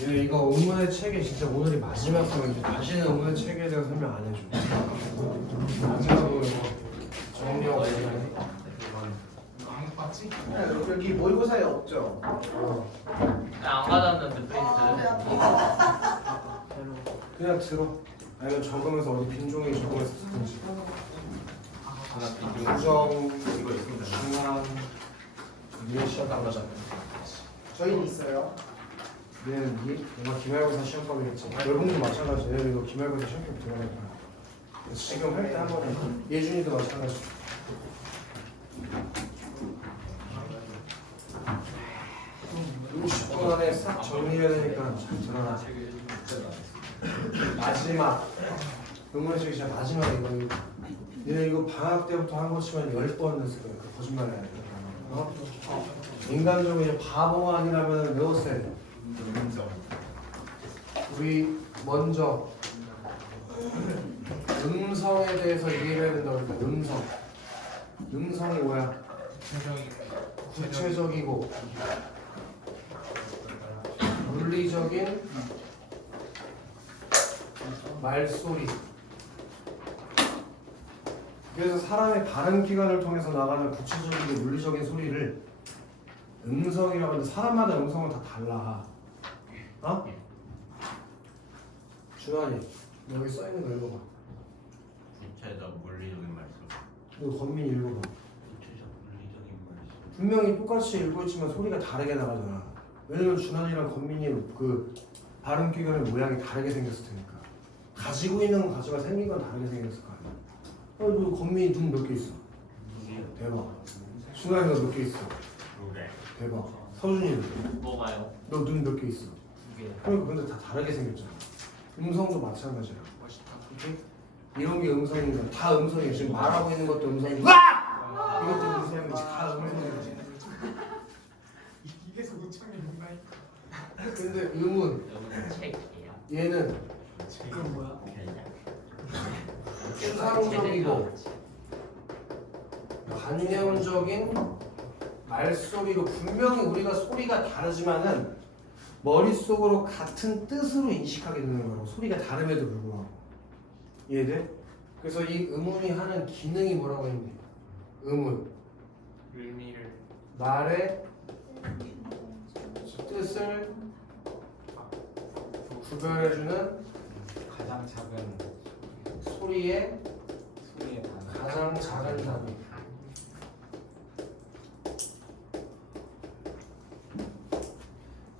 이거 의문의 체계 진짜 오늘이 마지막 수업인데 다시는 의문의 체계에 대해서 설명 안 해줘. 마지막으로 이거 정리하고 안 봤지? 여기 모의고사에 없죠? 안 받았는데 프린트. 그냥 들어. 아니면 적으면서 어디 빈 종이 적어서 쓰든지. 부정, 중간, 위에 시험 안 가잖아요. 저희는 있어요. 얘는 뭔가 기말고사 시험법이겠지. 열공도 마찬가지예요. 이거 기말고사 시험법 들어갈 거야. 지금 할 때 한 번에 예준이도 마찬가지. 60분 안에 싹 정리해야 되니까 잘 들어라. 마지막 응원식 진짜 마지막 이거 얘 이거 방학 때부터 한 거지만 10번 했을 거야. 그 거짓말 해야 돼. 인간적으로 이제 바보가 아니라면 외웠어야 돼. 우리 먼저 음성에 대해서 얘기해야 된다고 했다. 음성이 뭐야? 구체적이고 물리적인 말소리. 그래서 사람의 발음 기관을 통해서 나가는 구체적이고 물리적인 소리를 음성이라고 하는데 사람마다 음성은 다 달라. 어? 준환이 여기 써있는 거 읽어봐. 구체적 물리적인 말씀. 이거 권민이 읽어봐. 구체적 물리적인 말씀. 분명히 똑같이 읽고 있지만 소리가 다르게 나가잖아. 왜냐면 준환이랑 권민이 그 발음 기관의 모양이 다르게 생겼을 테니까. 가지고 있는 건 가지고 생긴 건 다르게 생겼을 거 아니야. 너 권민이 눈 몇 개 있어? 대박. 준환이가 몇 개 있어? 대박. 서준이는? 뭐가요? 너 눈 몇 개 있어? 2개. 그러니까 근데 다 다르게 생겼잖아. 음성도 마찬가지야. 그치? 이런 게 음성이잖아. 다 음성이야. 지금 말하고 있는 것도 음성이고 이것도 음성이지. 다 음성이지. 이게서 우창이 뭔가요? 근데 음은 여기는 책이에요. 얘는 그건 뭐야? 추상적이고 관념적인 말소리로 분명히 우리가 소리가 다르지만은 머릿속으로 같은 뜻으로 인식하게 되는 거라고. 소리가 다름에도 불구하고. 이해돼? 그래서 이 음운이 하는 기능이 뭐라고 했니? 음운 의미를 말의 뜻을 구별해주는 가장 작은 소리의 소리의 단어. 가장 작은 단위.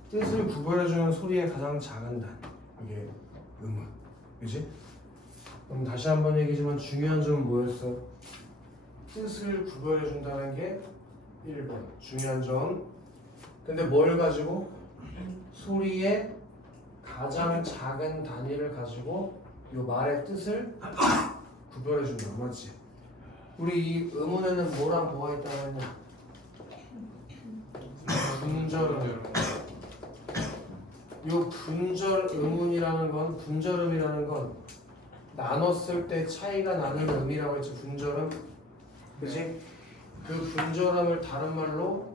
뜻을 구별해주는 소리의 가장 작은 단위. 이게 음운. 그치? 그럼 다시 한번 얘기지만 중요한 점은 뭐였어? 뜻을 구별해준다는 게 1번. 중요한 점. 근데 뭘 가지고? 소리의 가장 작은 단위를 가지고 이 말의 뜻을 구별해준다. 맞지? 우리 이 음운에는 뭐랑 뭐가 있다고 했냐? 분절음. 이 분절 음운이라는 건, 분절음이라는 건 나눴을 때 차이가 나는 음이라고 했지. 분절음. 그치? 그 분절음을 다른 말로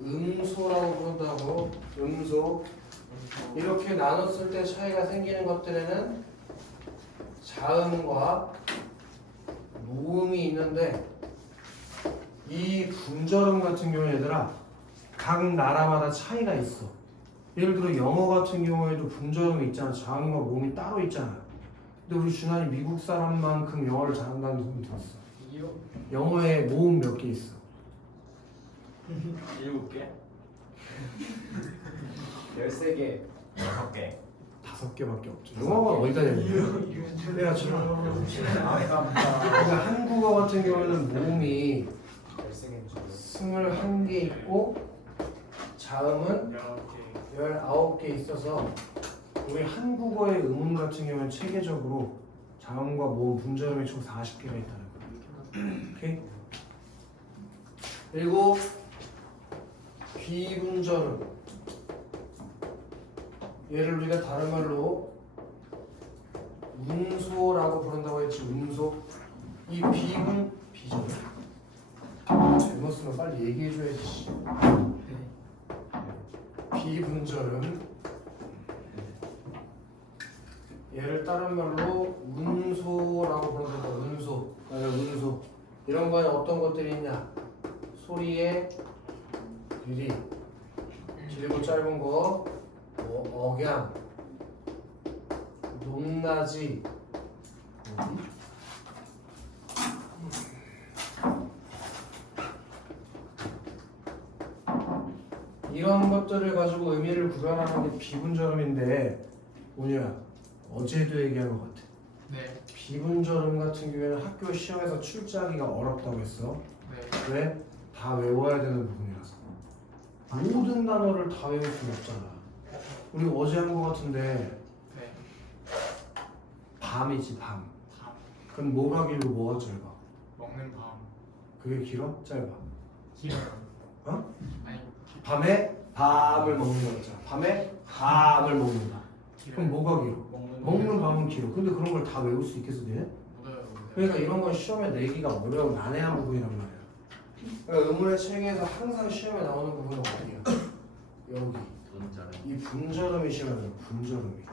음소라고 부른다고. 음소. 이렇게 나눴을 때 차이가 생기는 것들에는 자음과 모음이 있는데 이 분절음 같은 경우는 얘들아 각 나라마다 차이가 있어. 예를 들어 영어 같은 경우에도 분절음이 있잖아. 자음과 모음이 따로 있잖아. 근데 우리 준환이 미국 사람만큼 영어를 잘한다는 소리 들었어. 영어에 모음 몇 개 있어? 7개? 13개. 6개. 5개밖에 없죠. 영어가 어디다 내는 내가 지금 그러니까 한국어 같은 경우에는 모음이 21개 있고 자음은 19개 있어서 우리 한국어의 음운 같은 경우는 체계적으로 자음과 모음, 분절음이 총 40개가 있다는 거예요. 오케이? 그리고 비분절음. 얘를 우리가 다른 말로 운소라고 부른다고 했지. 운소. 이 비절음. 잘못 쓰면 빨리 얘기해줘야지. 비분절음. 얘를 다른 말로 운소라고 부르는 거. 운소. 맞아, 운소. 이런 거에 어떤 것들이 있냐? 소리의 길이, 길고 짧은 거, 뭐 억양, 높낮이, 이런 것들을 가지고 의미를 구별하는 게 비분절음인데 뭐냐? 어제도 얘기한 것 같아. 네. 비분절음 같은 경우에는 학교 시험에서 출제하기가 어렵다고 했어. 네. 왜? 다 외워야 되는 부분이라서. 모든 단어를 다 외울 수는 없잖아. 우리 어제 한 거 같은데 네. 밤이지 밤. 밤. 그럼 뭐가 길고 뭐가 짧아? 먹는 밤. 그게 길어? 짧아? 길어요. 어? 아니 밤에 밤을 먹는 거잖아. 밤에 밤을 먹는다. 길어요. 그럼 뭐가 길어? 먹는 밤은 길어. 근데 그런 걸 다 외울 수 있겠어, 니네? 못해요. 그러니까 이런 건 시험에 내기가 어려운 난해한 부분이란 말이야. 그러니까 의문의 체계에서 항상 시험에 나오는 부분은 어디야? 여기. 분절음. 이 분절음이 시험에 나와요. 분절음이.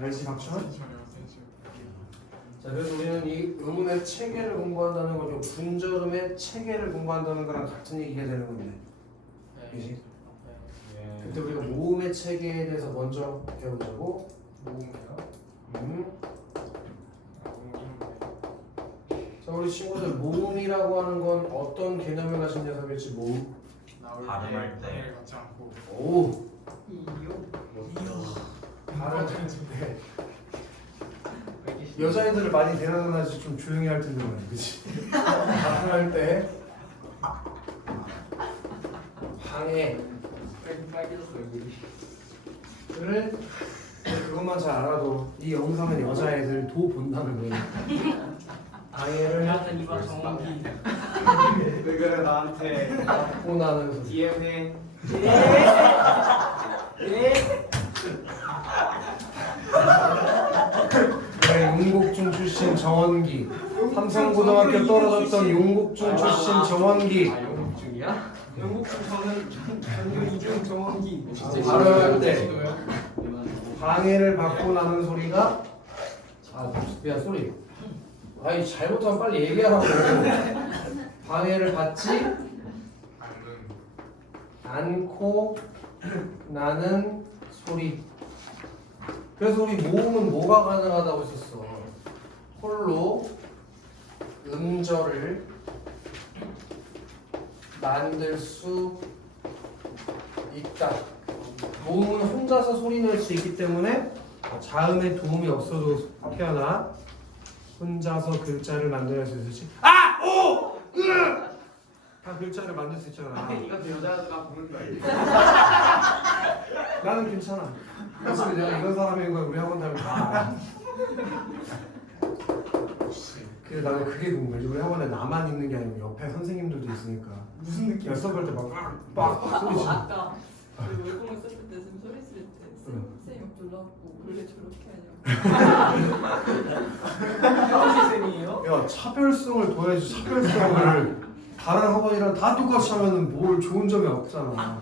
알지, 박준아? 센션이요. 센션. 자, 그래서 우리는 이 의문의 체계를 공부한다는 거죠. 분절음의 체계를 공부한다는 거랑 같은 얘기가 되는 건데. 네. 그지? 예. 그때 우리가 모음의 체계에 대해서 먼저 배우자고. 모음이요. 자, 우리 친구들 모음이라고 하는 건 어떤 개념을 가진 녀석일지 모음. 나올 발음할 때. 방해를 받지 않고. 오, 이요. 발음 때. 여자애들을 많이 데려다 놔야지 좀 조용히 할 텐데 말이야, 그치? 발음할 때 방해. 를 그것만 잘 알아도 이 영상은 여자애들도 본다는 거예요. 방해를 나는 이번 정기. 왜 그래 나한테 받고 나는 소리. DM해. 네, 용국중 출신 정원기. 삼성고등학교 떨어졌던 용국중 출신 정원기. 아 영국 중이야? 영국중 저는 전교 2등 정원기. 발음할 때 방해를 받고 나는 소리가 야 소리. 아이 잘못하면 빨리 얘기하라고. 방해를 받지 않고 나는 소리. 그래서 우리 모음은 뭐가 가능하다고 했었어? 홀로 음절을 만들 수 있다. 모음은 혼자서 소리 낼 수 있기 때문에 자음에 도움이 없어도 태어나 혼자서 글자를 만들어낼 수 있을지. 아! 오! 다 글자를 만들 수 있잖아. 이것도 여자가 보는 거 알지? 나는 괜찮아. 어차피 내가 이런 사람인 거야. 우리 학원 다니면 다 알아. 근데 나는 그게 궁금해. 우리 학원에 나만 있는 게 아니고 옆에 선생님들도 있으니까. 무슨 느낌? 수업할 때막 소리 지르. 아까 우리 월공을 썼을 때 지금 소리 지를 때 선생님 막 놀랐고 원래 저렇게 하냐고. 선생님이에요? 야 차별성을 둬야지. 차별성을. 다른 학원이랑 다 똑같이 하면은 뭘 좋은 점이 없잖아.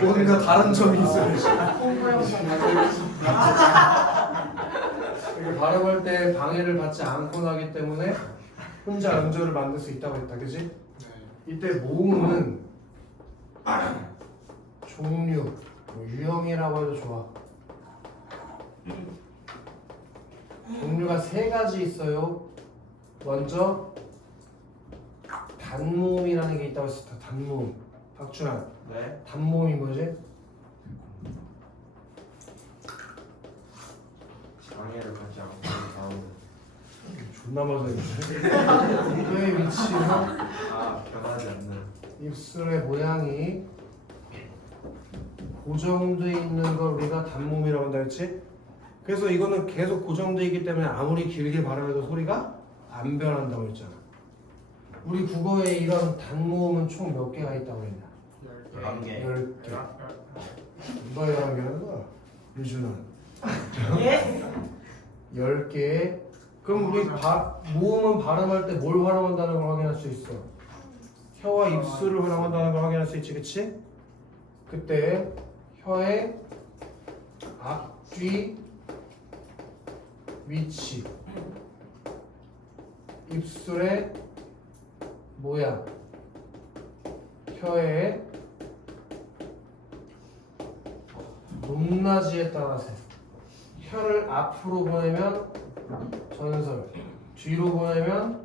뭔가 다른 점이 있어야지. 홍보 영상 만들고 이렇게 발음할 때 방해를 받지 않고 나기 때문에 혼자 음절을 만들 수 있다고 했다, 그지? 네. 이때 모음은 종류, 뭐 유형이라고 해도 좋아. 종류가 세 가지 있어요. 먼저 단모음이라는 게 있다고 했었다. 단모음. 박준환, 네. 단모음이 뭐지? 방해를 받지 않고 나오는. 존나 맞아요. 입의 위치와 변하지 않는. 입술의 모양이 고정돼 있는 걸 우리가 단모음이라고 한다 했지? 그래서 이거는 계속 고정돼 있기 때문에 아무리 길게 발음해도 소리가 안 변한다고 했잖아. 우리 국어에 이런 단모음은 총 몇 개가 있다고 했냐? 11개. 10개. 누가 11개라는 거야? 유준아. 10개. 그럼 우리 모음은 발음할 때 뭘 활용한다는 걸 확인할 수 있어? 혀와 입술을 활용한다는 걸 확인할 수 있지, 그치? 그때 혀의 앞뒤 위치, 입술의 모양, 혀의 높낮이에 따라서 혀를 앞으로 보내면 전설, 뒤로 보내면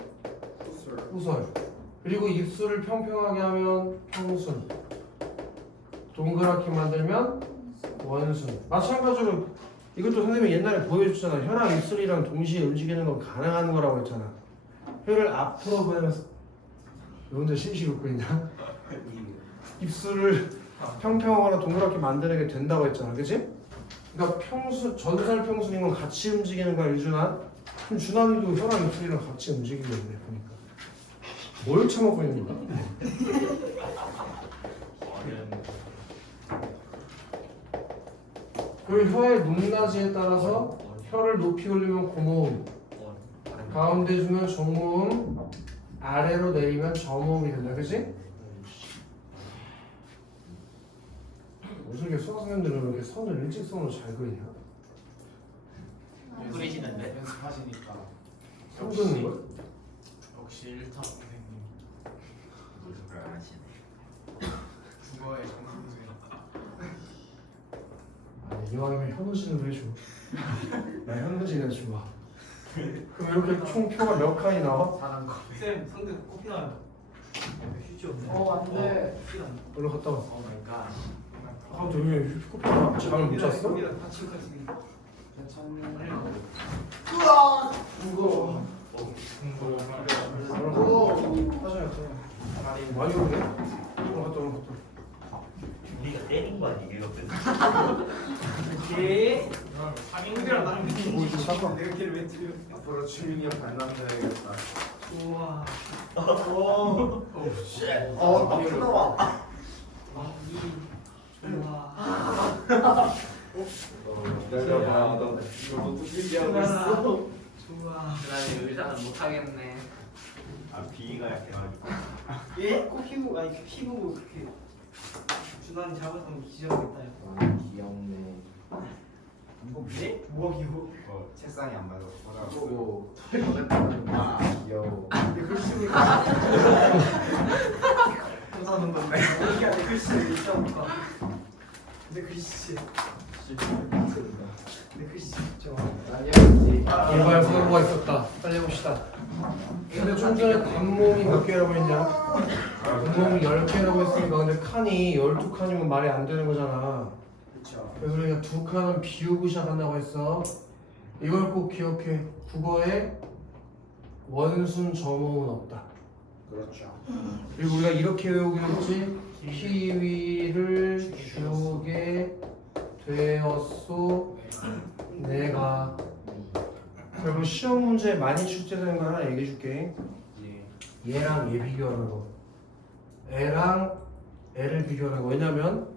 후설, 그리고 입술을 평평하게 하면 평순, 동그랗게 만들면 원순. 마찬가지로 이것도 선생님이 옛날에 보여줬잖아. 혀랑 입술이랑 동시에 움직이는 건 가능한 거라고 했잖아. 혀를 앞으로 보내면서 너 혼자 심식 웃고 있냐? 입술을 평평하거나 동그랗게 만드는 게 된다고 했잖아, 그치? 그러니까 전설 평순인 건 같이 움직이는 거야, 유준아. 그럼 준환이도 혀랑 입술이랑 같이 움직이겠네, 보니까. 뭘 처먹고 있는 거야? 그리고 혀의 높낮이에 따라서 혀를 높이 올리면 고모음, 가운데 주면 중모음, 아래로 내리면 저모음이 된다, 그치? 무슨 이렇게 수학 선생님들은 이렇게 선을 일직선으로 잘 그리냐? 그리시는데? 연습하시니까. 손 그리는 걸? 역시 1타 선생님. 국어의 정선생. 아니 이왕이면 현우진으로 해줘. 나 현우진은 좋아. 그럼 이렇게 총 표가 몇 칸이 나와? 사람 거. 쌤 상대 코피 나요. 휴지 없네. 안돼. 얼른 갔다 와. 오 마이 갓. 아 저기 휴코피가 잠을 못 잤어? 코피랑 다 치고 갔으니. 우와. 무거워. 하자요. 많이 오네? 얼른 갔다 얼른 갔다. 우리가 때린 거 아니에요? 오케이. 상인이랑 나랑 오 지금 닦아. 내가 걔를 왜 틀려? 앞으로 주민이 형 반남자야겠다. 우와. 앞으로 나와. 우와. 기다려봐. 너 너도 준비하고 있어. 좋아. 그다음에 의사는 못하겠네. 아 비위가 약해가지고. 예? 코 피부 아니 피부 그렇게 준환이 잘못하면 기절하겠다. 귀엽네. 예? 뭐가 귀여워? 책상이 안 맞아. 오. 아 귀여워. 내 글씨를 감사하는 건데. 여기가 내 글씨를 있어볼까? 내 글씨. 내 글씨 진짜. 일발 사고가 있었다. 빨리 해봅시다. 근데 좀 전에 단모음이 몇 개라고 했냐? 단모음이 10개라고 했으니까 근데 칸이 12칸이면 말이 안 되는 거잖아. 그렇죠. 그래서 우리가 2칸은 비우고 시작한다고 했어. 이걸 꼭 기억해. 국어에 원순 저모음은 없다. 그렇죠. 그리고 우리가 이렇게 외우기로 했지. 키위를 주게 되었소 내가. 그리고 시험 문제에 많이 출제되는 거 하나 얘기해 줄게. 얘랑 얘 비교하는 거, 애랑 애를 비교하는 거. 왜냐면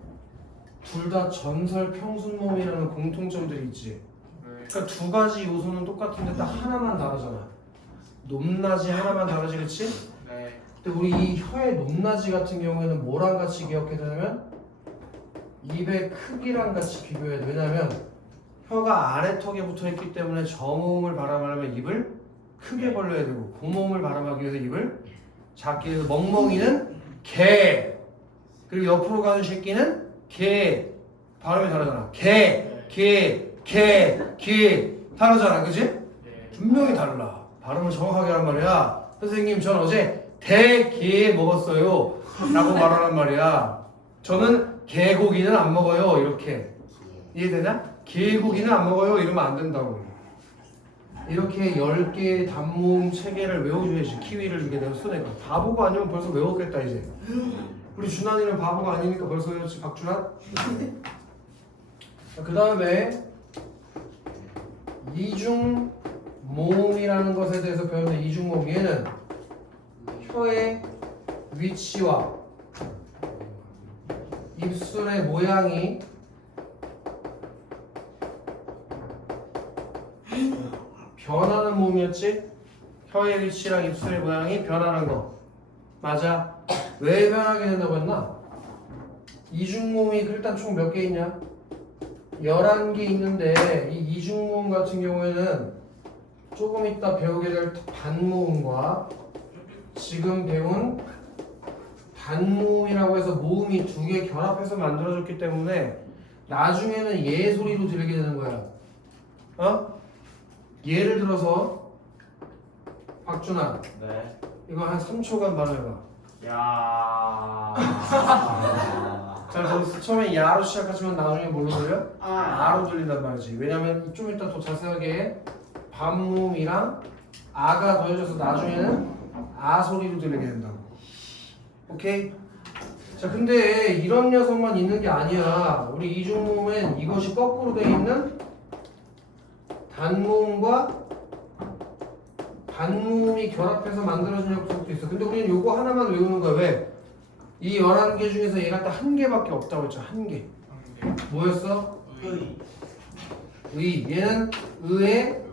둘 다 전설 평순모음이라는 공통점들이 있지. 그러니까 두 가지 요소는 똑같은데 딱 하나만 다르잖아. 높낮이 하나만 다르지, 그치? 네. 근데 우리 이 혀의 높낮이 같은 경우에는 뭐랑 같이 기억해야 되냐면 입의 크기랑 같이 비교해야 돼. 왜냐면 혀가 아래턱에 붙어있기 때문에 저모음을 발음하려면 입을 크게 벌려야 되고 고모음을 발음하기 위해서 입을 작게 해서 멍멍이는 개, 그리고 옆으로 가는 새끼는 개. 발음이 다르잖아. 개, 다르잖아, 그치? 네. 분명히 달라. 발음을 정확하게 하란 말이야. 선생님, 전 어제 대게 먹었어요 라고 말하란 말이야. 저는 개고기는 안 먹어요. 이렇게. 이해되냐? 개고기는 안 먹어요 이러면 안 된다고. 이렇게 10개의 단모음 체계를 외워줘야지. 키위를 이게 내가 쓰니까. 바보가 아니면 벌써 외웠겠다 이제. 우리 준환이는 바보가 아니니까 벌써 외웠지. 박준환? 그 다음에 이중 모음이라는 것에 대해서 배우는 이중모음. 얘는 혀의 위치와 입술의 모양이 변하는 모음이었지? 혀의 위치랑 입술의 모양이 변하는 거 맞아? 왜 변하게 된다고 했나? 이중모음이 일단 총 몇 개 있냐? 11개 있는데 이 이중모음 같은 경우에는 조금 이따 배우게 될 반모음과 지금 배운 단모음이라고 해서 모음이 두 개 결합해서 만들어졌기 때문에 나중에는 얘 소리로 들리게 되는 거야. 어? 예를 들어서 박준아 네. 이거 한 3초간 발음해봐. 야. 자, 그럼 처음에 야로 시작하지만 나중에 뭘로 들려? 아. 아로 들린단 말이지. 왜냐면 좀 이따 더 자세하게 반모음이랑 아가 더해져서 나중에는 아 소리로 들리게 된다고. 오케이? 자, 근데 이런 녀석만 있는 게 아니야. 우리 이중모음엔 이것이 거꾸로 되어 있는 단모음과 반모음이 결합해서 만들어진 녀석도 있어. 근데 우리는 요거 하나만 외우는 거야. 왜? 이 11개 중에서 얘가 딱 한 개밖에 없다고 했죠. 한 개. 뭐였어? 의. 얘는 의에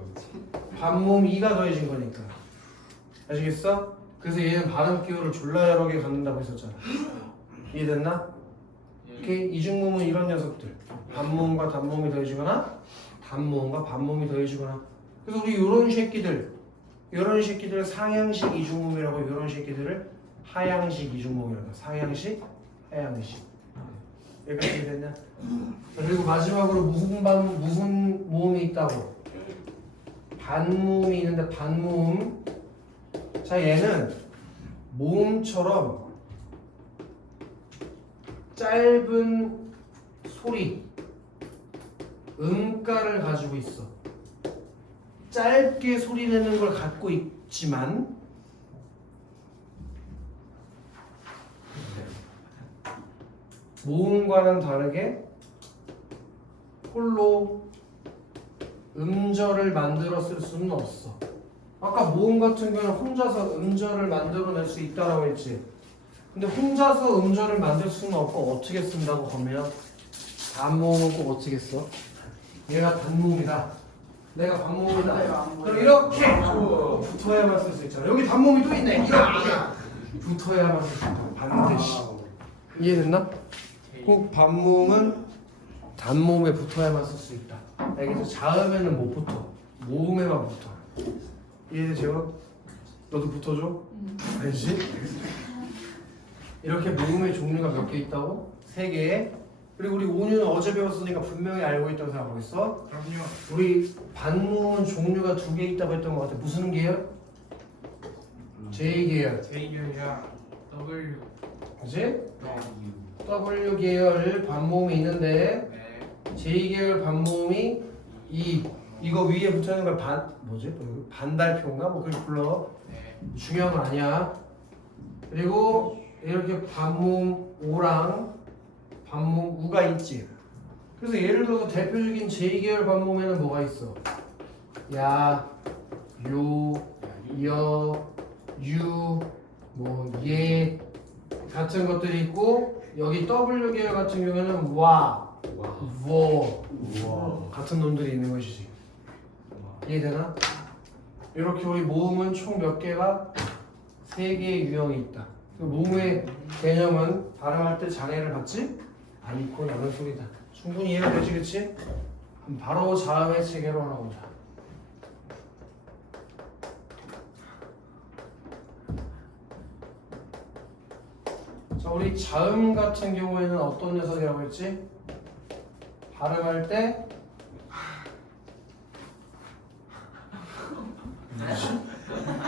반모음 이가 더해진 거니까. 아시겠어? 그래서 얘는 발음 기호를 졸라 여러 개 갖는다고 했었잖아. 이해됐나? 오케이? 이중모음은 이런 녀석들. 반모음과 단모음이 더해지거나 단모음과 반모음이 더해지거나. 그래서 우리 요런 새끼들 상향식 이중모음이라고, 요런 새끼들을 하향식 이중모음이라고. 상향식, 하향식. 여기까지 됐냐? 그리고 마지막으로 무슨 모음이 있다고? 반모음이 있는데 반모음. 자, 얘는 모음처럼 짧은 소리, 음가를 가지고 있어. 짧게 소리 내는 걸 갖고 있지만 모음과는 다르게 홀로 음절을 만들어 쓸 수는 없어. 아까 모음 같은 경우는 혼자서 음절을 만들어낼 수 있다라고 했지. 근데 혼자서 음절을 만들 수는 없고 어떻게 쓴다고 하면 단모음은 꼭 어떻게 써? 얘가 단모음이다. 내가 반모음이다. 그럼 이렇게 붙어야만 쓸 수 있잖아. 여기 단모음이 또 있네. 이렇게 붙어야만 쓸 수 있다. 반드시. 이해됐나? 꼭 반모음은 단모음에 붙어야만 쓸 수 있다. 알겠어? 자음에는 못 붙어. 모음에만 붙어. 이해되죠? 너도 붙어줘? 알지? 이렇게 모음의 종류가 몇 개 있다고? 3개. 그리고 우리 온유는 어제 배웠으니까 분명히 알고 있다고 생각하고 있어. 그럼요. 우리 반모음은 종류가 2개 있다고 했던 것 같아. 무슨 계열? J 계열. J결이랑 W. 그치? W 계열 반모음이 있는데 네. J 계열 반모음이 이거 위에 붙어 있는 걸 반달표인가 뭐 그렇게 불러. 네. 중요한 건 아니야. 그리고 이렇게 반모음 오랑 반모음 우가 있지. 그래서 예를 들어서 대표적인 J 계열 반모음에는 뭐가 있어? 야, 요, 여, 유, 뭐 예 같은 것들이 있고, 여기 W 계열 같은 경우에는 와, 워 같은 놈들이 있는 것이지. 이해되나? 이렇게 우리 모음은 총 몇 개가? 3개의 유형이 있다. 그 모음의 개념은 발음할 때 장애를 받지 않고 나는 소리다. 충분히 이해가 되지, 그치? 그럼 바로 자음의 체계로 하나 보자. 자, 우리 자음 같은 경우에는 어떤 녀석이라고 했지? 발음할 때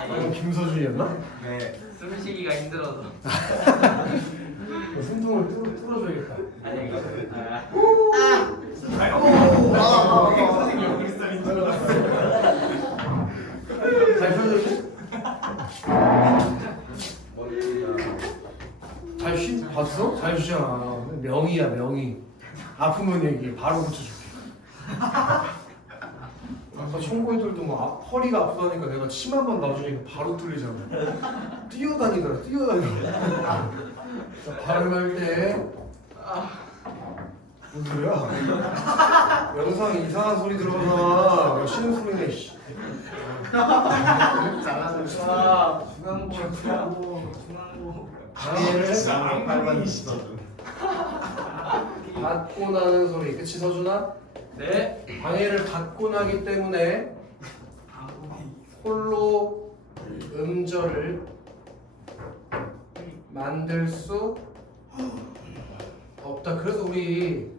방금 김서준이었나? 네. 숨쉬기가 힘들어서. 숨통을 뚫어줘야겠다. 아니 이거 선생님 여기 있어요. 잘 펴줄게. 잘 봤어? 잘 주잖아. 명의야, 명의. 아프면 얘기해. 바로 고쳐줄게. 아까 청고이들도 뭐 허리가 아프다니까 내가 침 한 번 놔주니까 바로 뚫리잖아. 뛰어다니더라. 자, 발음할 때 뭔 소리야? 영상 이상한 소리 들어가잖아. 쉬는 소리네. 씨. 중앙고. 방해를 빨간 있어. 받고 나는 소리. 그치 서준아? 네. 방해를 받고 나기 때문에 홀로 음절을 만들 수 없다. 그래서 우리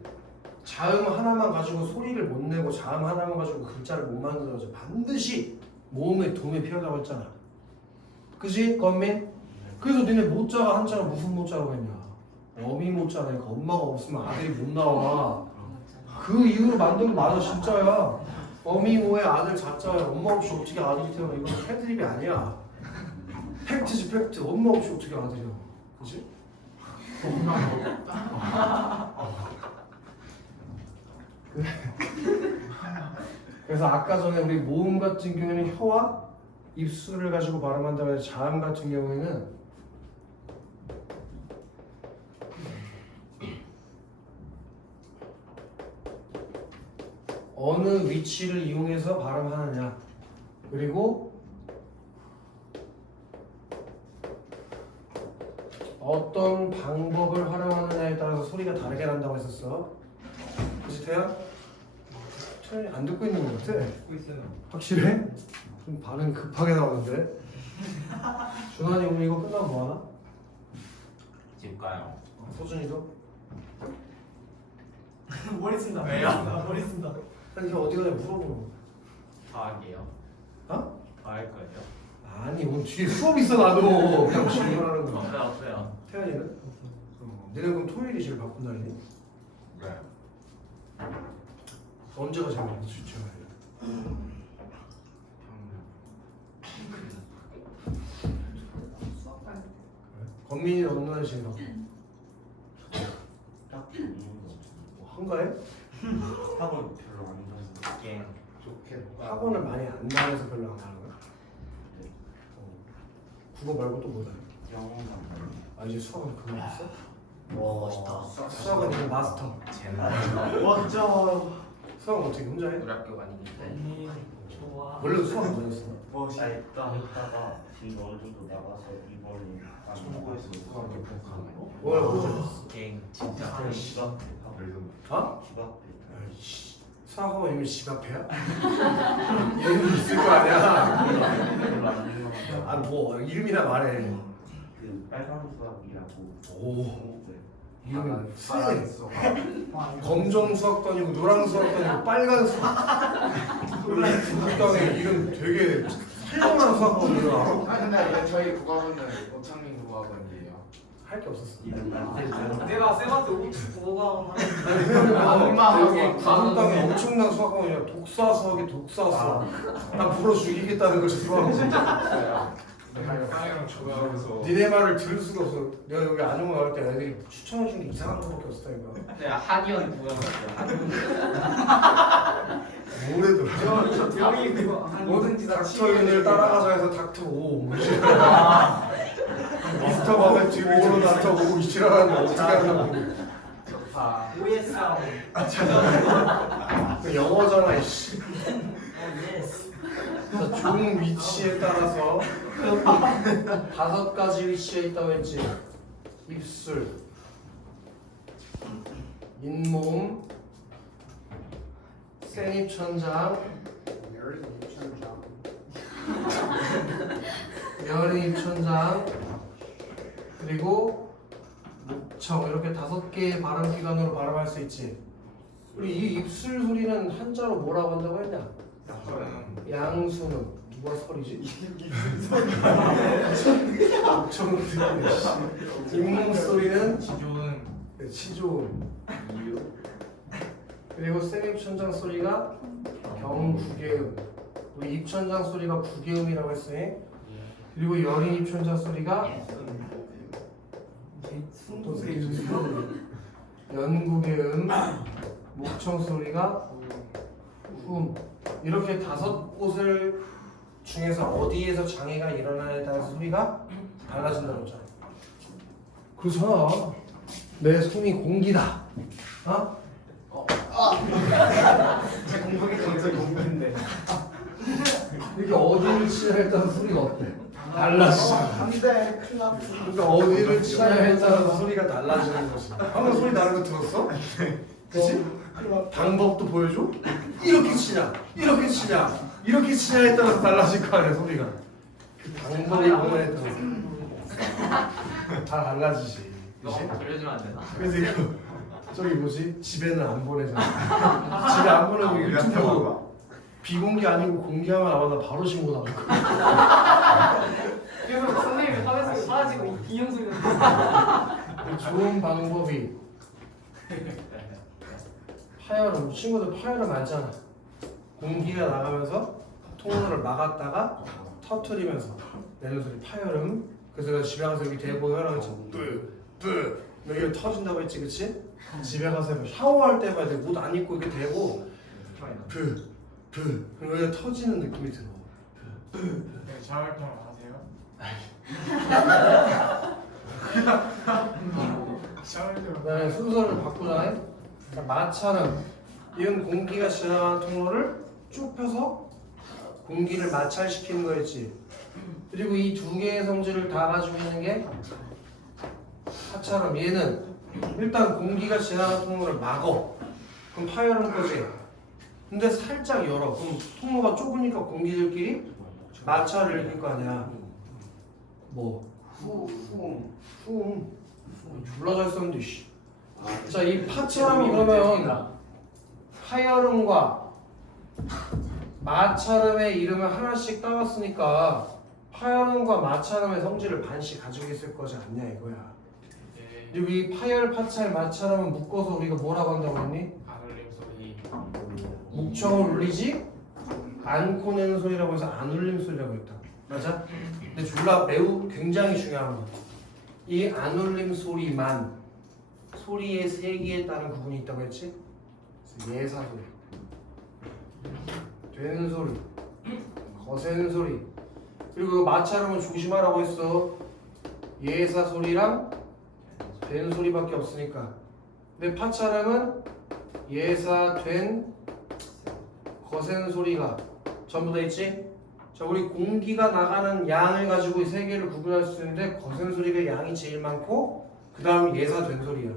자음 하나만 가지고 소리를 못 내고 자음 하나만 가지고 글자를 못 만들어서 반드시 모음에 도움이 필요하다고 했잖아. 그지 건민? 그래서 니네 모자가 한자가 무슨 모자라고 했냐? 어미 모자라니까. 엄마가 없으면 아들이 못 나와. 그 이유로 만든 거 맞아. 진짜야. 어미모의 아들 자자야. 엄마 없이 어떻게 아들이 태어나. 이건 패드립이 아니야. 팩트지 팩트. 엄마 없이 어떻게 아들이야. 그치? 그래서 아까 전에 우리 모음 같은 경우에는 혀와 입술을 가지고 발음한다고 해서 자음 같은 경우에는 어느 위치를 이용해서 발음하느냐, 그리고 어떤 방법을 활용하느냐에 따라서 소리가 다르게 난다고 했었어. 그치 태야? 태연이 안 듣고 있는 것 같아. 듣고 있어요. 확실해? 좀 반응 급하게 나오는데. 준환이 오늘 이거 끝나면 뭐하나? 집 가요. 소준이도? 머리 쓴다. 왜요? 머리 쓴다. 아니 걔 어디 가냐 물어보는 거. 과학이에요. 어? 과할 거예요. 아니 오늘 뒤에 수업 있어 나도. 그냥 질문하는 거. 없어요. 태연이는? 너네 그럼 토요일이 제일 바쁜 날이니? 네. 언제가 제일 바쁜 주체가? 수학 가야 돼. 건민이 어느 날이 제일 바빠? 딱 있는 거. 뭐 한가해? 학원 별로 안 가서 게임. 좋게. 학원을 많이 안 다녀서 별로 안 가는 거야? 국어 말고 또 뭐다? 영어만. 아 이제 수학은 그만했어? 멋있다. 수학은 이제 마스터. 쟤는 멋져. 수학은 어떻게 혼자 해? 우리 학교가 아니니까. 좋아. 원래 수학은 뭐였어? 멋있다. 했다가 지금 어느 정도 나가서 이번에 한국에서 수학 몇번 가는 거. 뭘 혼자? 게임 진짜. 집 앞에 어? 집 앞에. 아이씨, 수학하고 이미 집 앞에야? 이름이 있을 거 아니야? 별로 안 유명한. 아 뭐 이름이나 말해. 그 빨간 수학이라고. 오 네. 이름은 세. 검정 수학도 아니고 노란 수학도 아니고 빨간 수학. 노란 수학도 아니고 이름 되게 훌륭한 수학학원을 알아? 아 근데 저희 국어학원은 오창민 국어학원이에요. 할 게 없었어. 이름 안 내가 쌤한테 오가 아니 그냥 얼마 여기 하고 가슴 땅에 엄청난 수학학원이야. 독사 수학이 독사 수학. 나 불어 죽이겠다는 거지 수학. 빵이랑 조각하면서 니네 말을 들을 수가 없어. 내가 여기 안녕 나올 때 애들이 추천해 주는 게 이상한 거밖에 없었다니까. 네, 한의원 구경했어요. 뭐래더라? 대형이 그거 뭐든지 닥터 윤을 따라가자 해서 닥터 오. 미스터 밤에 뒤로 닥터 오고 이치라는 거 어떻게 하냐고. 좋다. OS 그 영어잖아 이씨. 예스. 그래서 종 위치에 따라서 5가지 위치에 있다고 했지. 입술, 잇몸, 생입천장, 여린 입천장, 그리고 목청. 이렇게 5개의 발음 기관으로 발음할 수 있지. 우리 이 입술 소리는 한자로 뭐라고 한다고 했냐? 양수는 누가 설이지? 목청으로 듣기네. 잇몸 소리는 지조은 치조음. 그리고 생입천장 소리가 경구개음. 우리 입천장 소리가 구개음이라고 했으니. 그리고 여린 입천장 소리가 또 연구개음. 목청 소리가 흠. 이렇게 5곳을 중에서 어디에서 장애가 일어나냐에 따라서 소리가 달라진다고 했잖아. 그렇잖아. 내 손이 공기다. 어? 제 공부기 갑자기 공부인데. 이렇게 어디를 치냐에 따라 소리가 어때? 달라지잖아. 안돼 큰일 났어. 그러니까 어디를 치냐에 따라서 소리가 달라지는 것이. 방금 소리 다른 거 들었어? 그치? 방법도 보여줘? 이렇게 치냐, 이렇게 치냐, 이렇게 치냐에 따라서 달라질 거 아니야 소리가. 그 방법이 뭐냐에 따라서 다 달라지지. 이거 그치? 한번 돌려주면 안 되나? 그래서 이거 저기 뭐지? 집에는 안 보내잖아. 집에 안 보내고 유튜브 비공개 아니고 공개하면 아마 나 바로 신고 나올 거야. 그래서 선생님이 화면에서 사라지고 이형 소리가 좋은 방법이 파열음. 친구들 파열음 알잖아. 공기가 나가면서 통로를 막았다가 터트리면서 내는 소리 파열음. 그래서 내가 집에 가서 여기 대고 혈압이 뿌뿌 여기 터진다고 했지, 그치? 집에 가서 샤워할 때 봐야 돼. 옷 안 입고 이렇게 대고 브 그럼 여기가 터지는 느낌이 들어. 네, 샤워할 때 하세요? 샤워할 때 그다음에 순서를 바꾸자. 자, 마찰은 이건 공기가 지나가는 통로를 쭉 펴서 공기를 마찰시키는 거였지. 그리고 이 두 개의 성질을 다 가지고 있는 게 하차럼. 얘는 일단 공기가 지나가는 통로를 막어. 그럼 파열은 거지. 근데 살짝 열어. 그럼 통로가 좁으니까 공기들끼리 마찰을 일으킬 거 아니야. 뭐? 후음. 졸라 잘 썼는데 씨. 자, 이 파차람이 그러면 파열음과 마찰음의 이름을 하나씩 따왔으니까 파열음과 마찰음의 성질을 반씩 가지고 있을 거지 않냐 이거야. 그리고 이 파열, 파찰, 마찰음은 묶어서 우리가 뭐라고 한다고 했니? 안울림 소리. 목청을 울리지 않고 내는 소리라고 해서 안 울림 소리라고 했다. 맞아? 근데 졸라 매우 굉장히 중요한 거. 이 안 울림 소리만 소리의 세기에 따른 구분이 있다고 했지? 예사 소리, 되는 소리, 거세는 소리. 그리고 마찰음은 조심하라고 했어. 예사 소리랑 되는 소리밖에 없으니까. 근데 파찰음은 예사, 된, 거세는 소리가 전부 다 있지? 자, 우리 공기가 나가는 양을 가지고 이 세 개를 구분할 수 있는데 거센 소리가 양이 제일 많고 그 다음 예사 된 소리야.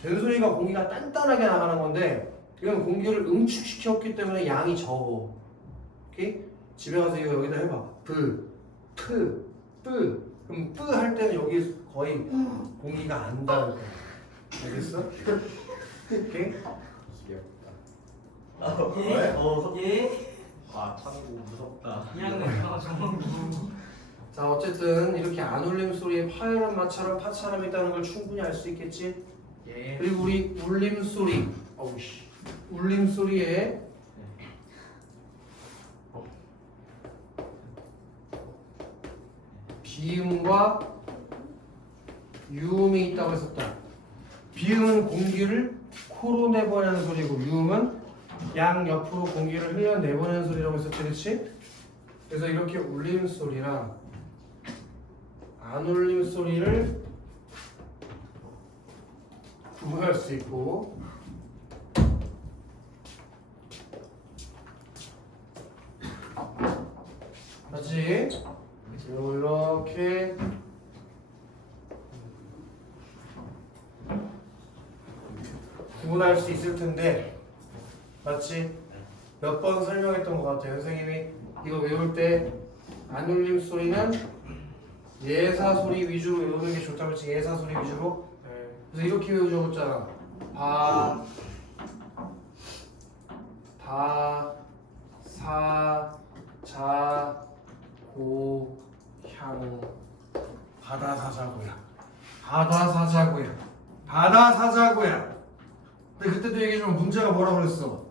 된 소리가 공기가 단단하게 나가는 건데 이건 공기를 응축시켰기 때문에 양이 적어. 오케이? 집에 가서 이거 여기다 해봐. 브, 프, 뿌. 그럼 뿌 할 때는 여기 거의 공기가 안 닿을 거야. 알겠어? 오케이? 예? 아 참고 무섭다. 그냥 내가 정말 자, 어쨌든 이렇게 안 울림 소리에 파열음, 마찰음, 파찰음이 있다는 걸 충분히 알 수 있겠지? 예. 그리고 우리 울림 소리, 어우씨, 울림 소리에 비음과 유음이 있다고 했었다. 비음은 공기를 코로 내보내는 소리고 유음은 양 옆으로 공기를 흘려내보내는 소리라고 했었지, 그렇지? 그래서 이렇게 울림 소리랑 안 울림 소리를 구분할 수 있고, 맞지? 그리고 이렇게 구분할 수 있을 텐데, 맞지? 몇 번 설명했던 것 같아요. 선생님이 이거 외울 때 안 울림 소리는 예사 소리 위주로 외우는 게 좋다고 했지. 예사 소리 위주로. 그래서 이렇게 외워줬잖아. 바, 다, 사, 자, 고, 향. 바다사자고야. 바다사자고야. 바다사자고야. 근데 그때도 얘기했지만 문제가 뭐라고 그랬어?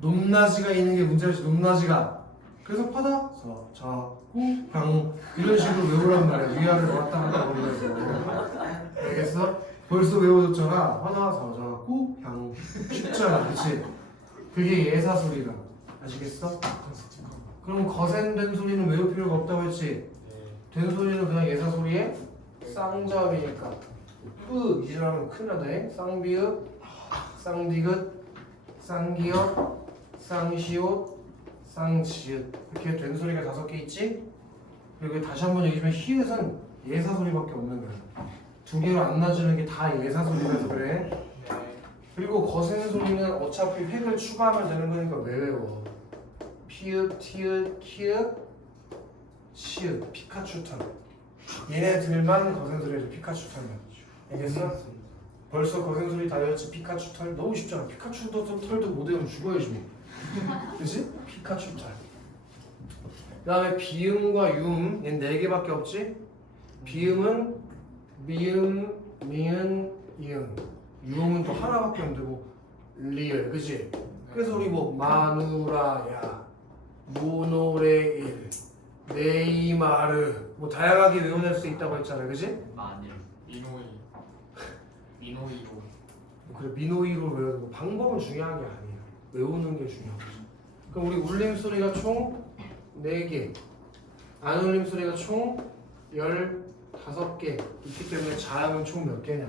높낮이가 있는 게 문제였지. 높낮이가. 그래서 바다, 사, 자, 고, 향. 이런 식으로 외우란 말이야. 위아래로 왔다 갔다 거리면서. 알겠어? 벌써 외워졌잖아. 바다, 사, 자, 고, 향. 쉽잖아. 그치? 그게 예사 소리라. 아시겠어? 그럼 거센된 소리는 외울 필요가 없다고 했지? 된 소리는 그냥 예사 소리에 쌍자음이니까 뿌 이지라면 큰일 나네. 쌍비읍, 쌍디귿, 쌍기역, 쌍시옷, 쌍지읒. 이렇게 된 소리가 5개 있지? 그리고 다시 한번 얘기하면 히읗은 예사 소리밖에 없는 거야. 두 개로 안 나지는 게 다 예사 소리라서 그래. 네. 그리고 거세는 소리는 어차피 획을 추가하면 되는 거니까 왜 외워? 피읍, 티읕, 키읔, 시읒, 피카츄 털. 얘네들만 거센 소리에서 피카츄 털만. 알겠어? 벌써 거센 소리 다 외웠지? 피카츄 털 너무 쉽잖아. 피카츄 털도 못 외우면 죽어야지 뭐. 그치? 피카츄 털. 그 다음에 비음과 유음 얘는 4개밖에 없지? 비음은 미음, 미은, 이응. 유음은 또 하나밖에 안 되고 리을, 그치? 그래서 우리 뭐 마누라야, 모노레일, 네이마르 뭐 다양하게 외워낼 수 있다고 했잖아, 그치? 마늘. 미노이로. 그래 미노이로 외우고 방법은 중요한 게 아니야. 외우는 게 중요한 거지. 그럼 우리 울림 소리가 총 4개, 안 울림 소리가 총 15개 있기 때문에 자음은 총 몇 개냐?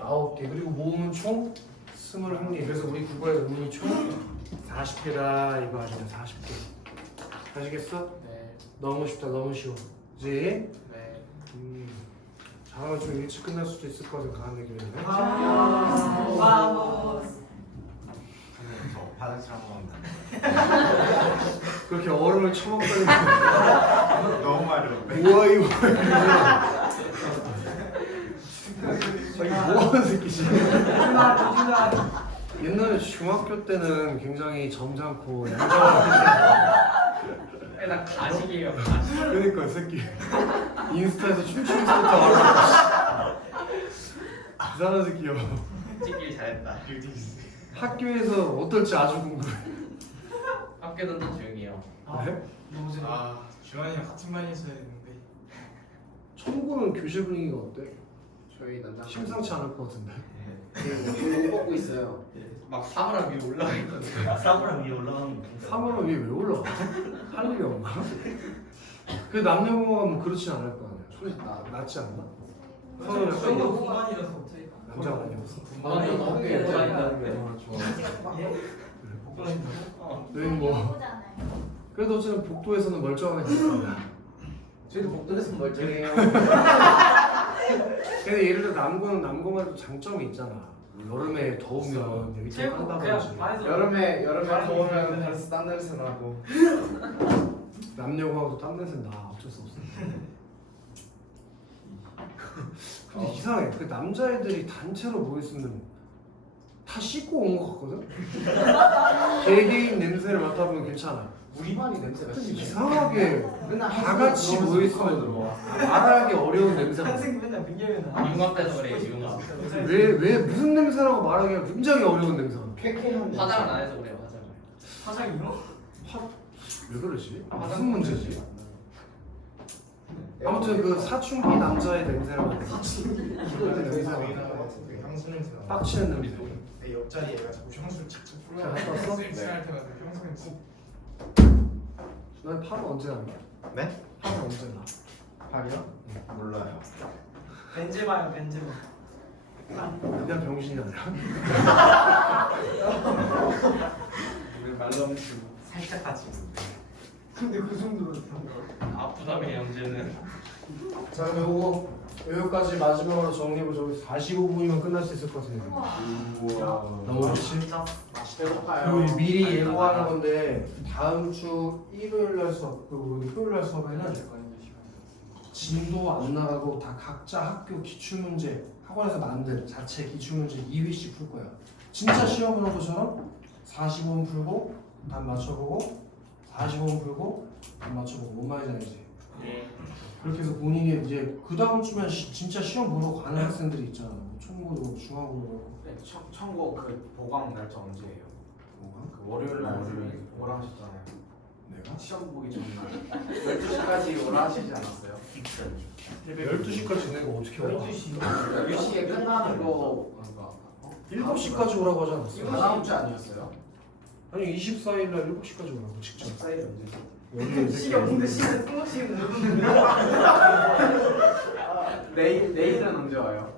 9개. 그리고 모음은 총 21개. 그래서 우리 국어의 음이 총 40개다 이거 아시죠? 40개. 아시겠어? 네. 너무 쉽다, 너무 쉬워. 그지? 네. 잘하면 좀 일찍 끝날 수도 있을 것 같은 강한 느낌인데. 와우. 저 화장실 한 번만. 그렇게 얼음을 처먹다니. 너무 마려운데. 우와 이거. 뭐하는 새끼지? 옛날에 중학교 때는 굉장히 점잖고 나 가식이에요. 가식. 그러니까 이 새끼 인스타에서 춤추는 소리 다 이상한 새끼요. 찍길 잘했다. 학교에서 어떨지 아주 궁금해. 학교는 또 조용해요. 그래? 아 주환이랑 같은 반이었어야 했는데. 청구는 교실 분위기가 어때? 저희 난장 심상치 않을 것 같은데. 못 먹고 있어요. 막 사물함 위에 올라가 있거든요. 사물함 위에 올라가는 거. 사물함 위에 왜 올라가? 할 일이 없나? 그 남녀공학은 뭐 그렇진 않을 거 아니야. 낫지 않나? 서로 저희가 약간 공간이라서 저희가. 남자가 아니었어. 많이 너무 네, 괜찮다는 게 예? 공간이 너희는 뭐 그래도 어쨌든 복도에서는 멀쩡하게 있습니다. 저희도 복도에서 멀쩡해요. 근데 예를 들어 남고만 장점이 있잖아. 여름에 더우면 여기 좀 체육 한다든지. 그냥 반에서 여름에 더우면 벌써 땀 냄새 나고. 남녀공학도 땀 냄새 나. 어쩔 수 없어. 근데 이상해. 그 남자애들이 단체로 모였으면 다 씻고 온 것 같거든? 개개인 냄새를 맡아보면 괜찮아. 우리만이 냄새가 근데 심해. 이상하게 맨날 다 같이 모여있으면 말하기 어려운 냄새가 나. 선생님 맨날 민경이나 융합 때문에 그래. 융합. 왜 무슨 냄새라고 말하기가 굉장히 어려운 냄새가 나. 쾌쾌한 냄새. 화장을 안 해서 그래요. 화장을. 화장이요? 왜 그러지? 무슨 문제지? 아무튼 그 사춘기 남자의 냄새라고 해야 되나? 이거 냄새가 왜 나는 것 같은데 향수 냄새가. 빡치는 냄새. 내 옆자리 애가 자꾸 향수를 착착 자, 뿌려. 갔다 왔어? 섹스할 때마다 향수 냄새. 넌 팔은 언제 났냐? 네? 팔은 언제 나? 팔이요? 몰라요. 벤제마요 벤제마. 그냥 병신이 아니야? 우리 말로 주고. 살짝 다치는데. 근데 그 정도로 아프다며 영재는. 자 그럼 여기까지 마지막으로 정리해보자. 45분이면 끝날 수 있을 것 같은데. 우와. 너무 좋지? 배고파요. 그리고 미리 예고하는 건데 다음 주 일요일 날 수업 그리고 토요일 날 수업에는 진도 안 나가고 다 각자 학교 기출문제 학원에서 만든 자체 기출문제 2회씩 풀 거야. 진짜 시험 보는 것처럼 45분 풀고 답 맞춰보고 45분 풀고 답 맞춰보고 뭔 말인지 알지? 네. 그렇게 해서 본인이 이제 그 다음 주면 진짜 시험 보러 가는 학생들이 있잖아. 뭐 총고도 그렇고 중앙고도 그렇고. 청고 그 보강 날짜 언제예요? 뭐가? 그 월요일 날 오라 하셨잖아요. 내가? 시험 보기 전날 12시까지 오라 하시지 않았어요? 12시까지 내가 어떻게 와? 12시에 끝나는 거 7시까지 오라고 하지 않았어? 다음 주 아니었어요? 아니 24일 날 7시까지 오라고 직접 14일 언제죠? 여기 시계 없는데 시계 끊어지는 내일은 언제 와요?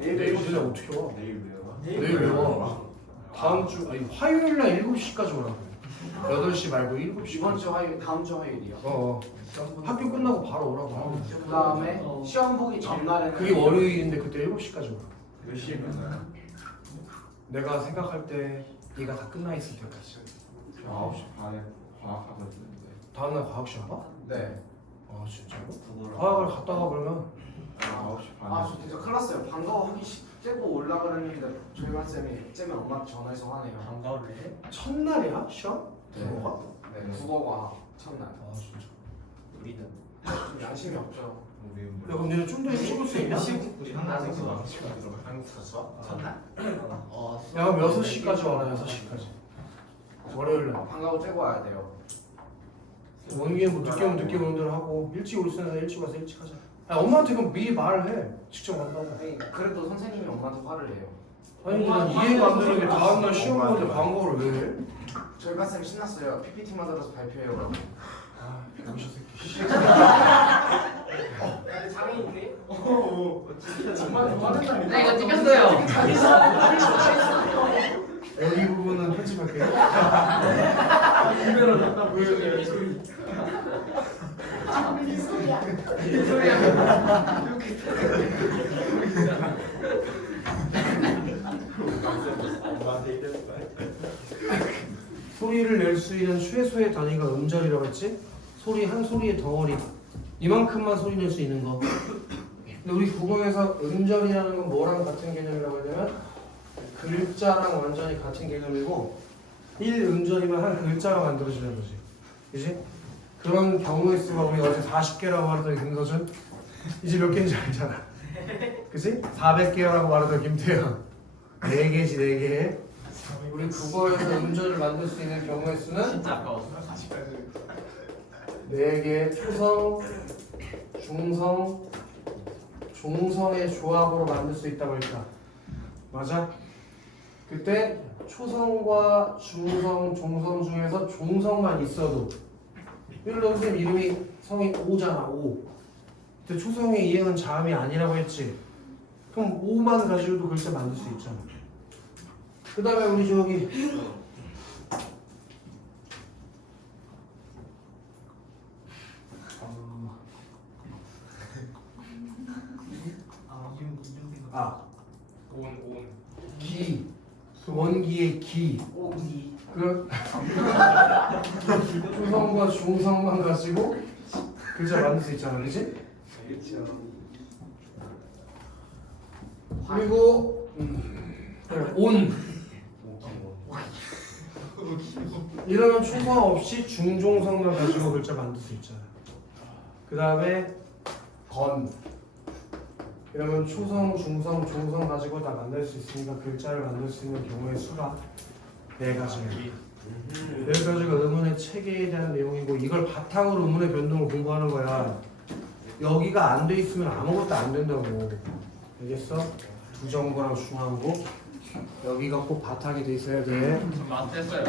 내일 진짜 어떻게 와? 내일 왜요? 내일 왜 와? 다음 주 아니 화요일 날 7시까지 오라고 8시 말고 7시. 이번 주 화요일, 다음 주 화요일이요. 학교 끝나고 바로 오라고. 그 다음에 시험 보기 전날에는 그게 월요일인데 그때 7시까지 오라. 몇 시에 끝나요? 내가 생각할 때 네가 다 끝나 있을 때까지. 9시 반에 과학하거든요. 다음날 과학 시험 봐? 네. 아 진짜로? 그걸 과학을 갔다가 그러면 9시 반에. 저 진짜 큰일 났어요. 방과후 째고 올라 그랬는데 저희 반쌤이 째면 엄마한테 전화해서 화내요. 방과후를 해? 첫날이야 시험? 네. 뭐가? 네. 국어과학 첫날. 아 진짜. 우리는 좀 양심이 없죠. 우리 야 그럼 너는 좀 더 일찍 올 수 있냐? 우리 한국 시간 들어가. 한국 사서. 첫날? 야 그럼 6시까지 와라 6시까지. 월요일날. 방과후 째고 와야 돼요. 원기는 뭐 늦게 오면 늦게 오는 대로 하고 일찍 올 수 있는 일찍 와서 일찍 하자. 야 엄마한테 그럼 미리 말을 해. 직접 간다고. 아니 그래도 선생님이 엄마한테 화를 내요. 아니 근데 난 이해가 안 되는 게 다음날 시험 보는데 광고를 왜 해? 저희 반쌤 신났어요. PPT 만들어서 발표해요. 아 병신 새끼. 장애인데? 정말 화낸다니까. 네 이거 찍혔어요. 여기 부분은 편집할게요. 소리를 낼 수 있는 최소의 단위가 음절이라고 했지? 소리 한 소리의 덩어리 이만큼만 소리 낼 수 있는 거. 근데 우리 국어에서 음절이라는 건 뭐랑 같은 개념이라고 해야 되면 글자랑 완전히 같은 개념이고 1음절이면 한 글자가 만들어지는 거지. 그지? 그런 경우의 수가 우리 어제 40개라고 하던 김서준 이제 몇 개인지 알잖아. 그지? 400개라고 말하던 김태현 4개지 4개. 우리 국어에서 음절을 만들 수 있는 경우의 수는 진짜 아까워. 4개. 초성, 중성, 종성의 조합으로 만들 수 있다고 했다. 맞아? 그때 초성과 중성, 종성 중에서 종성만 있어도 예를 들어 선생님 이름이 성이 오잖아. 오. 근데 초성의 이행은 자음이 아니라고 했지. 그럼 오만 가지고도 글자 만들 수 있잖아. 그 다음에 우리 저기 기, 그 원기의 기. 오기. 그 초성과 중성만 가지고 글자 만들 수 있잖아, 그렇지? 그리고 온. 이러면 초성 없이 중종성만 가지고 글자 만들 수 있잖아. 그 다음에 건. 이러면 초성, 중성, 종성 가지고 다 만들 수 있으니까 글자를 만들 수 있는 경우의 수가 4가지예요. 여기까지가 의문의 체계에 대한 내용이고 이걸 바탕으로 의문의 변동을 공부하는 거야. 여기가 안 돼 있으면 아무것도 안 된다고. 알겠어? 부정고랑 중앙고 여기가 꼭 바탕이 돼 있어야 돼. 좀 맞댔어요.